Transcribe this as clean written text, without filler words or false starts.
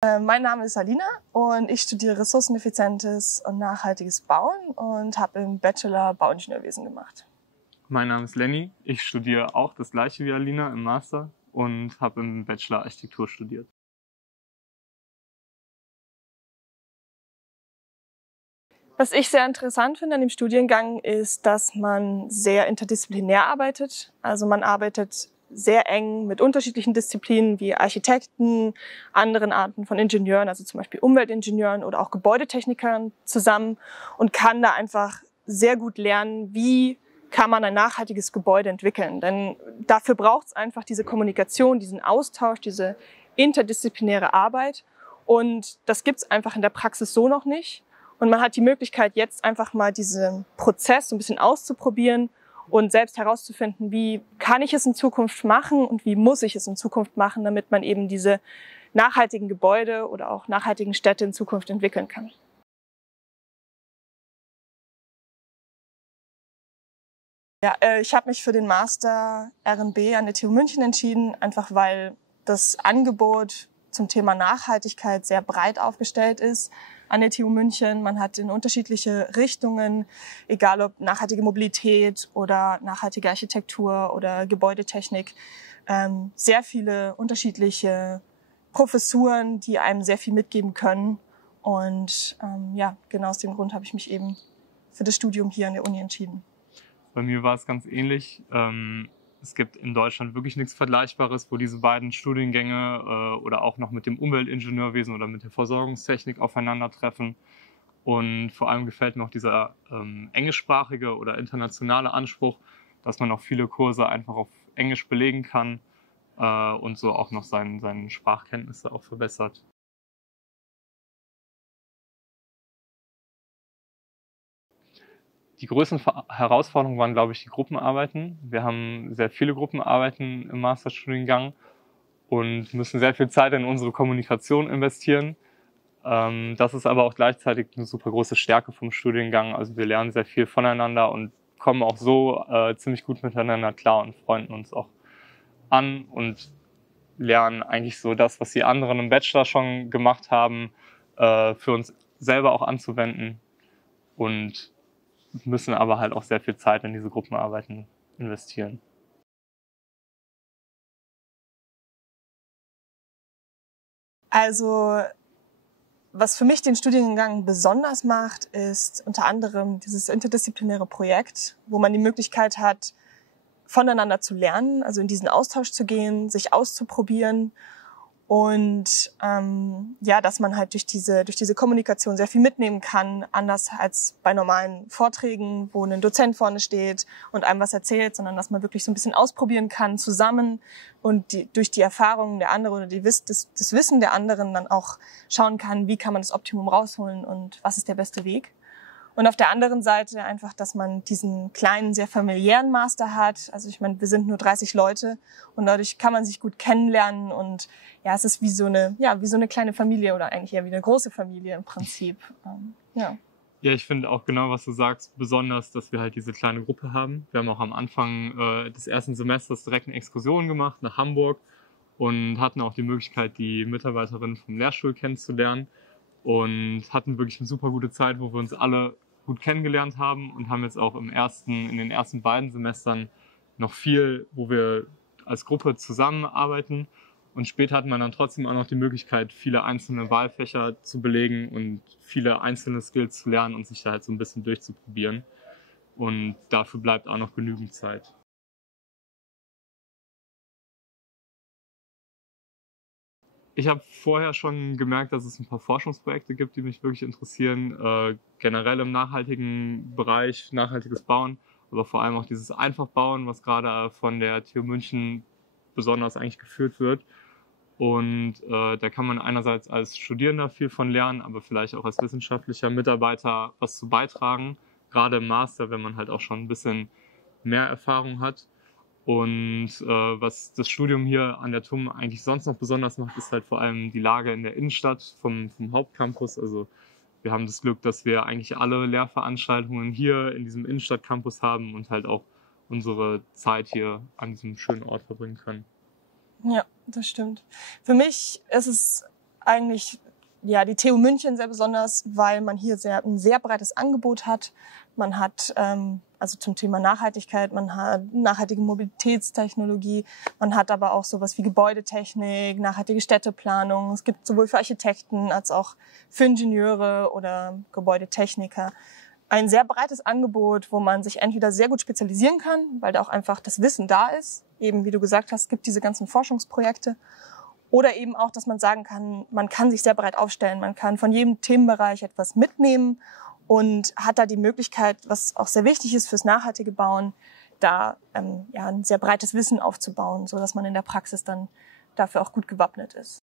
Mein Name ist Alina und ich studiere ressourceneffizientes und nachhaltiges Bauen und habe im Bachelor Bauingenieurwesen gemacht. Mein Name ist Lenny. Ich studiere auch das gleiche wie Alina im Master und habe im Bachelor Architektur studiert. Was ich sehr interessant finde an dem Studiengang ist, dass man sehr interdisziplinär arbeitet. Also man arbeitet sehr eng mit unterschiedlichen Disziplinen wie Architekten, anderen Arten von Ingenieuren, also zum Beispiel Umweltingenieuren oder auch Gebäudetechnikern zusammen und kann da einfach sehr gut lernen, wie kann man ein nachhaltiges Gebäude entwickeln. Denn dafür braucht es einfach diese Kommunikation, diesen Austausch, diese interdisziplinäre Arbeit. Und das gibt es einfach in der Praxis so noch nicht. Und man hat die Möglichkeit, jetzt einfach mal diesen Prozess so ein bisschen auszuprobieren und selbst herauszufinden, wie kann ich es in Zukunft machen und wie muss ich es in Zukunft machen, damit man eben diese nachhaltigen Gebäude oder auch nachhaltigen Städte in Zukunft entwickeln kann. Ja, ich habe mich für den Master R&B an der TU München entschieden, einfach weil das Angebot zum Thema Nachhaltigkeit sehr breit aufgestellt ist an der TU München. Man hat in unterschiedliche Richtungen, egal ob nachhaltige Mobilität oder nachhaltige Architektur oder Gebäudetechnik, sehr viele unterschiedliche Professuren, die einem sehr viel mitgeben können. Und ja, genau aus dem Grund habe ich mich eben für das Studium hier an der Uni entschieden. Bei mir war es ganz ähnlich. Es gibt in Deutschland wirklich nichts Vergleichbares, wo diese beiden Studiengänge oder auch noch mit dem Umweltingenieurwesen oder mit der Versorgungstechnik aufeinandertreffen. Und vor allem gefällt mir auch dieser englischsprachige oder internationale Anspruch, dass man auch viele Kurse einfach auf Englisch belegen kann und so auch noch seine Sprachkenntnisse auch verbessert. Die größten Herausforderungen waren, glaube ich, die Gruppenarbeiten. Wir haben sehr viele Gruppenarbeiten im Masterstudiengang und müssen sehr viel Zeit in unsere Kommunikation investieren. Das ist aber auch gleichzeitig eine super große Stärke vom Studiengang. Also wir lernen sehr viel voneinander und kommen auch so ziemlich gut miteinander klar und freunden uns auch an und lernen eigentlich so das, was die anderen im Bachelor schon gemacht haben, für uns selber auch anzuwenden und müssen aber halt auch sehr viel Zeit in diese Gruppenarbeiten investieren. Also, was für mich den Studiengang besonders macht, ist unter anderem dieses interdisziplinäre Projekt, wo man die Möglichkeit hat, voneinander zu lernen, also in diesen Austausch zu gehen, sich auszuprobieren und ja, dass man halt durch diese Kommunikation sehr viel mitnehmen kann, anders als bei normalen Vorträgen, wo ein Dozent vorne steht und einem was erzählt, sondern dass man wirklich so ein bisschen ausprobieren kann zusammen und durch die Erfahrungen der anderen oder das Wissen der anderen dann auch schauen kann, wie kann man das Optimum rausholen und was ist der beste Weg. Und auf der anderen Seite einfach, dass man diesen kleinen, sehr familiären Master hat. Also ich meine, wir sind nur 30 Leute und dadurch kann man sich gut kennenlernen und ja, es ist wie so eine kleine Familie oder eigentlich eher wie eine große Familie im Prinzip. Ja. Ja, ich finde auch genau, was du sagst, besonders, dass wir halt diese kleine Gruppe haben. Wir haben auch am Anfang des ersten Semesters direkt eine Exkursion gemacht nach Hamburg und hatten auch die Möglichkeit, die Mitarbeiterin vom Lehrstuhl kennenzulernen und hatten wirklich eine super gute Zeit, wo wir uns alle gut kennengelernt haben und haben jetzt auch in den ersten beiden Semestern noch viel, wo wir als Gruppe zusammenarbeiten. Und später hat man dann trotzdem auch noch die Möglichkeit, viele einzelne Wahlfächer zu belegen und viele einzelne Skills zu lernen und sich da halt so ein bisschen durchzuprobieren. Und dafür bleibt auch noch genügend Zeit. Ich habe vorher schon gemerkt, dass es ein paar Forschungsprojekte gibt, die mich wirklich interessieren, generell im nachhaltigen Bereich, nachhaltiges Bauen, aber vor allem auch dieses Einfachbauen, was gerade von der TU München besonders eigentlich geführt wird. Und da kann man einerseits als Studierender viel von lernen, aber vielleicht auch als wissenschaftlicher Mitarbeiter was zu beitragen, gerade im Master, wenn man halt auch schon ein bisschen mehr Erfahrung hat. Und was das Studium hier an der TUM eigentlich sonst noch besonders macht, ist halt vor allem die Lage in der Innenstadt vom Hauptcampus. Also wir haben das Glück, dass wir eigentlich alle Lehrveranstaltungen hier in diesem Innenstadtcampus haben und halt auch unsere Zeit hier an diesem schönen Ort verbringen können. Ja, das stimmt. Für mich ist es eigentlich ja die TU München sehr besonders, weil man hier ein sehr breites Angebot hat. Man hat also zum Thema Nachhaltigkeit, man hat nachhaltige Mobilitätstechnologie, man hat aber auch sowas wie Gebäudetechnik, nachhaltige Städteplanung. Es gibt sowohl für Architekten als auch für Ingenieure oder Gebäudetechniker ein sehr breites Angebot, wo man sich entweder sehr gut spezialisieren kann, weil da auch einfach das Wissen da ist. Eben, wie du gesagt hast, gibt diese ganzen Forschungsprojekte. Oder eben auch, dass man sagen kann, man kann sich sehr breit aufstellen. Man kann von jedem Themenbereich etwas mitnehmen und hat da die Möglichkeit, was auch sehr wichtig ist fürs nachhaltige Bauen, da ein sehr breites Wissen aufzubauen, so dass man in der Praxis dann dafür auch gut gewappnet ist.